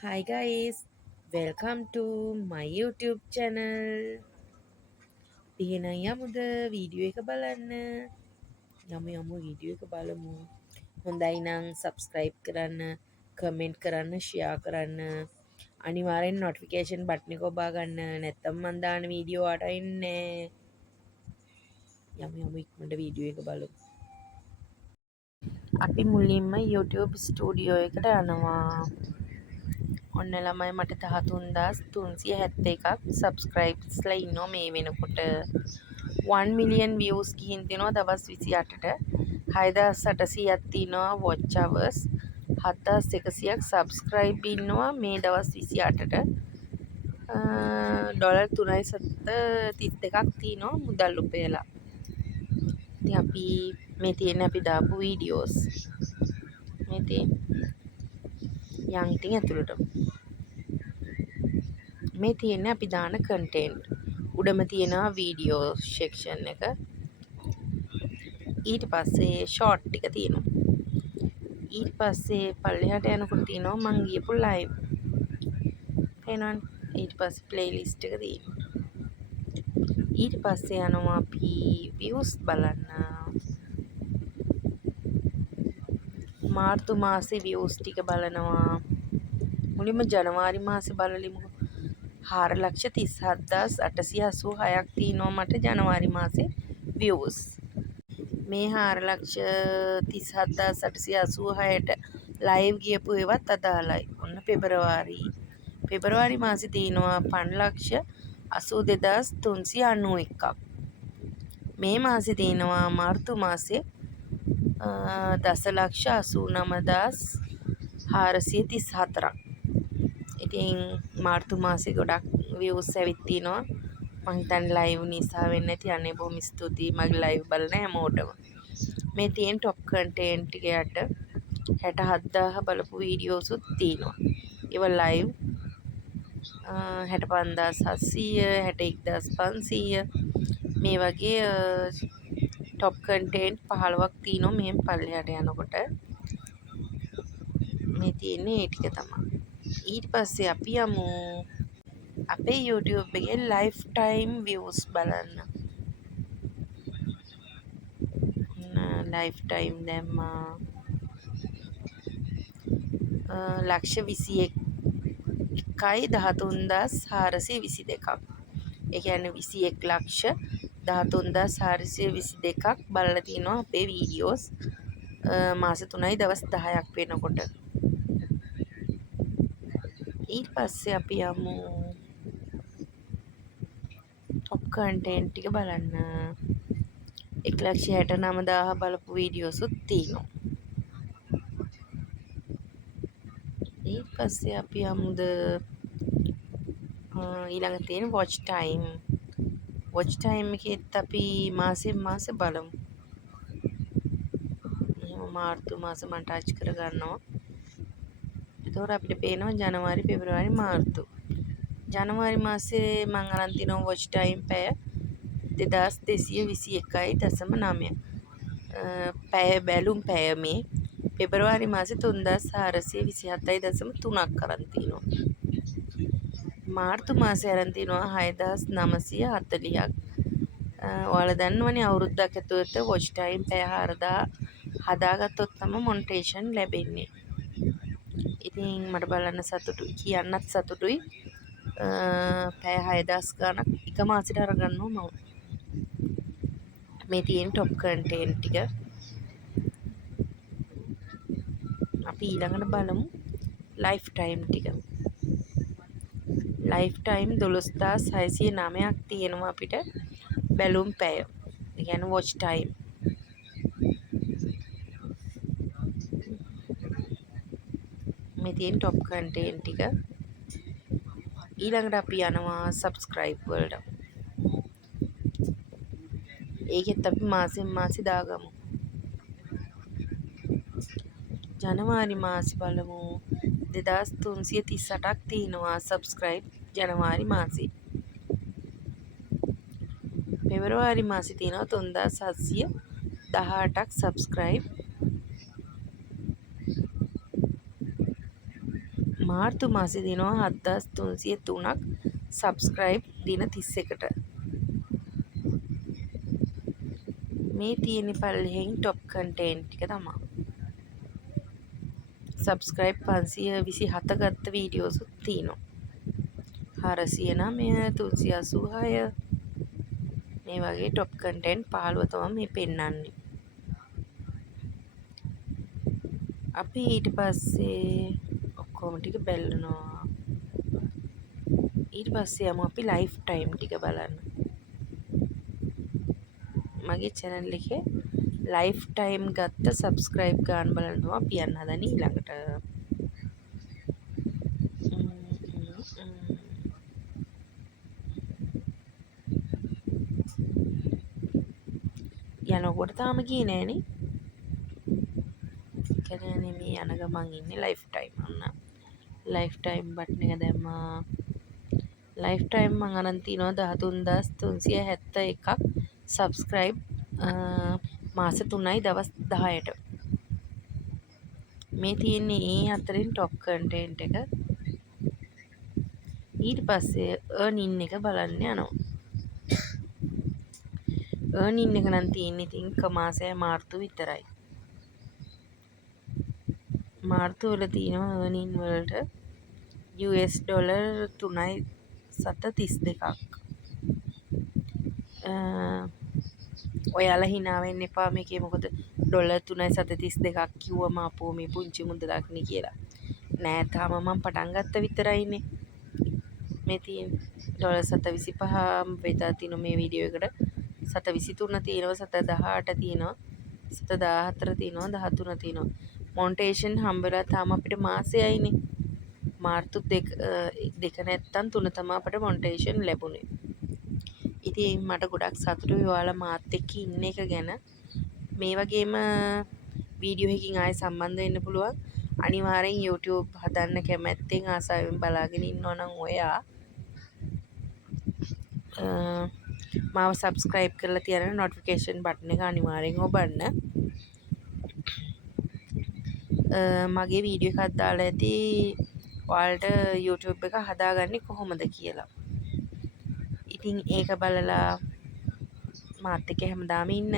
Hi guys, welcome to my YouTube channel. එහෙනම් යමුද video එක බලන්න. යමු වීඩියෝ එක බලමු. හොඳයි නම් subscribe කරන්න, comment කරන්න, share කරන්න. අනිවාර්යෙන් notification button එක ඔබා ගන්න. නැත්නම් මම දාන වීඩියෝ ආට එන්නේ. යමු ඉක්මනට වීඩියෝ එක බලමු. අපි මුලින්ම YouTube studio එකට යනවා. ඔන්න ළමයි මට 13371ක් සබස්ක්‍රයිබ්ස්ලා ඉන්නවා මේ වෙනකොට 1 මිලියන් views ගිහින් තිනවා දවස් 28ට 6800ක් තිනවා watch hours 7100ක් සබස්ක්‍රයිබ් ඉන්නවා මේ දවස් 28ට ඩොලර් 3.32ක් තිනවා මුදල් උපයලා ඉතින් අපි මේ තියෙන අපි දාපු වීඩියෝස් මේ තියෙන යන් ඉතින් ඇතුළට මේ තියෙන්නේ අපි දාන කන්ටෙන්ට් උඩම තියෙනවා වීඩියෝ සෙක්ෂන් එක ඊට පස්සේ ෂෝට් ටික තියෙනවා ඊට පස්සේ පල්ලෙහාට යනකොට තියෙනවා මං ගියපු ලයිව් පේනවනේ ඊට පස්සේ ප්ලේලිස්ට් එක තියෙනවා ඊට පස්සේ යනවා අපි views බලන්න මාර්තු මාසේ views ටික බලනවා මුලින්ම ජනවාරි මාසේ බලලිමු 4,37,886ක් තියෙනවා මට ජනවාරි මාසේ views මේ 4,37,886ට ලයිව් ගියපු ඒවත් අදාළයි. ඔන්න පෙබරවාරි මාසේ තියෙනවා 5,82,391ක්. මේ මාසේ තියෙනවා මාර්තු මාසේ 10,89,434ක්. ඉතින් මාර්තු මාසේ ගොඩක් views ඇවිත් තිනවා. මං හිතන්නේ ලයිව් නිසා වෙන්නේ නැති අනේ බොහොම ස්තුතියි මගේ ලයිව් බලන හැමෝටම. මේ තියෙන টොප් කන්ටෙන්ට් ටික යට 67000 බලපු වීඩියෝසුත් තියෙනවා. ඒවා ලයිව් 65700 61500 මේ වගේ টොප් කන්ටෙන්ට් 15ක් තියෙනවා මෙහෙම පල්ලෙහාට යනකොට. මේ තියෙන්නේ ඒ ටික තමයි. ඊට පස්සේ අපි යමු අපේ YouTube එකේ ලයිෆ් ටයිම් views බලන්න. ලයිෆ් ටයිම් දැම්මා ලක්ෂ 21යි 13422ක්. ඒ කියන්නේ 21 ලක්ෂ 13422ක් බලලා තිනවා අපේ වීඩියෝස් මාස 3යි දවස් 10ක් වෙනකොට. ඊට පස්සේ අපි යමු টොප් කන්ටෙන්ට් ටික බලන්න. 1,69,000 බලපු වීඩියෝසුත් තියෙනවා. ඊට පස්සේ අපි යමුද ඊළඟ තියෙන watch time. watch time එකෙත් අපි මාසෙන් මාසෙ බලමු. එහෙනම් මාර්තු මාසෙ මම ටච් කර ගන්නවා. එතකොට අපිට පේනවා ජනවාරි පෙබරවාරි මාර්තු. ජනවාරි මාසේ මම අරන් තිනවා watch time පැය 2221.9. පැය බැලුම් පැය මේ පෙබරවාරි මාසේ 3427.3ක් අරන් තිනවා. මාර්තු මාසේ අරන් තිනවා 6940ක්. ඔයාලා දන්නවනේ අවුරුද්දක් ඇතුළත watch time පැය 4000 හදාගත්තොත් තමයි මොනිටේෂන් ලැබෙන්නේ. ඉතින් මට බලන්න සතුටුයි කියන්නත් සතුටුයි. පැය 6000 ගණක් එක මාසෙට අරගන්නවා මම. මේ තියෙන টොප් කන්ටෙන්ට් ටික අපි ඊළඟට බලමු ලයිෆ් ටයිම් ටික. ලයිෆ් ටයිම් 12609ක් තියෙනවා අපිට බැලුම් පැය. ඒ කියන්නේ watch time. මේ තියෙන টොප් කන්ටෙන්ට් ටික ඊළඟට අපි යනවා සබ්ස්ක්‍රයිබ් වලට. ඒකෙත් අපි මාසෙන් මාසෙ දාගමු. ජනවාරි මාසෙ බලමු 2338ක් තියෙනවා සබ්ස්ක්‍රයිබ් ජනවාරි මාසේ. පෙබරවාරි මාසේ තියෙනවා 3718ක් සබ්ස්ක්‍රයිබ්. මාර්තු මාසේ දෙනවා 7303ක් සබස්ක්‍රයිබ් දින 31ට. මේ තියෙන පල්ලෙහෙන් টොප් කන්ටෙන්ට් ටික තමයි. සබස්ක්‍රයිබ් 527 ගත්ත වීඩියෝසුත් තියෙනවා. 409 386 මේ වගේ টොප් කන්ටෙන්ට් 15 තමයි මේ පෙන්වන්නේ. අපි ඊට පස්සේ ඔක්කොම ටික බැලනවා. ඊට පස්සේ යමු අපි ලයිෆ් ටයිම් ටික බලන්න. මගේ channel එකේ ලයිෆ් ටයිම් ගත්ත සබස්ක්‍රයිබ් ගන්න බලන්න තමයි අපි යන්න හදන්නේ ඊළඟට. යනකොට තාම ගියේ නෑනේ. කියන්නේ මේ යන ගමන් ඉන්නේ ලයිෆ් ටයිම් අන්න. ලයිෆ් ටයිම් බටන් එක දැම්මා. ලයිෆ් ටයිම් මං අරන් තියනවා 13371ක් සබස්ක්‍රයිබ් මාස 3යි දවස් 10ට. මේ තියෙන්නේ ඒ අතරින් টොප් කන්ටෙන්ට් එක. ඊට පස්සේ earning එක බලන්න යනවා. earning එක නම් තියෙන්නේ ඉතින් එක මාසයේ මාර්තු විතරයි. මාර්තු වල තියෙනවා earning වලට US ඩොලර් 3.32ක්. ඔයාලා hina වෙන්න එපා මේකේ මොකද ඩොලර් 3.32ක් කිව්වම අපෝ මේ පුංචි මුදලක් නේ කියලා. නෑ තාම මම පටන් ගත්ත විතරයිනේ. මේ තියෙන ඩොලර් 725 වෙදා තියෙන මේ වීඩියෝ එකට 723 තියෙනවා 718 තියෙනවා 714 තියෙනවා 13 තියෙනවා. මොන්ටේෂන් හම්බෙලා තාම අපිට මාසෙයිනේ. මාර්තු දෙක නැත්තම් 3 තමයි අපිට මොන්ටේෂන් ලැබුණේ. ඉතින් මට ගොඩක් සතුටුයි ඔයාලා මාත් එක්ක ඉන්න එක ගැන. මේ වගේම වීඩියෝ එකකින් ආයෙ සම්බන්ධ වෙන්න පුළුවන්. අනිවාර්යෙන් YouTube හදන්න කැමැත්තෙන් ආසාවෙන් බලාගෙන ඉන්නවා නම් ඔයා මාව සබස්ක්‍රයිබ් කරලා තියන නොටිෆිකේෂන් බටන් එක අනිවාර්යෙන් ඔබන්න. මගේ වීඩියෝ එකක් දාලා ඇති ඔයාලට YouTube එක හදාගන්නේ කොහොමද කියලා. ඉතින් ඒක බලලා මාත් එක්ක හැමදාම ඉන්න.